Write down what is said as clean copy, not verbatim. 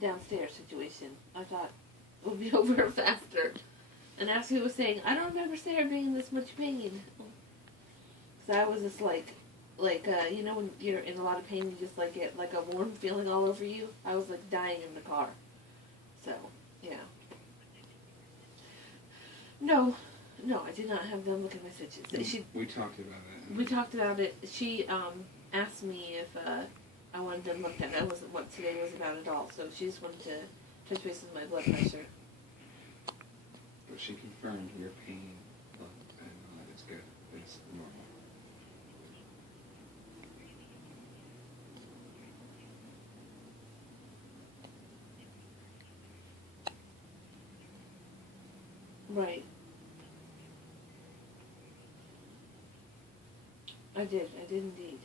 downstairs situation. I thought it would be over faster. And Ashley was saying, I don't remember Sarah being in this much pain. So I was just like, you know when you're in a lot of pain, you just like get like a warm feeling all over you? I was like dying in the car. So, yeah. No, I did not have them look at my stitches. We talked about it. We talked about it. She asked me if I wanted them looked at. That wasn't what today was about at all. So she just wanted to touch base with my blood pressure. But she confirmed your pain level and all that is good. It's normal. Right. I did indeed.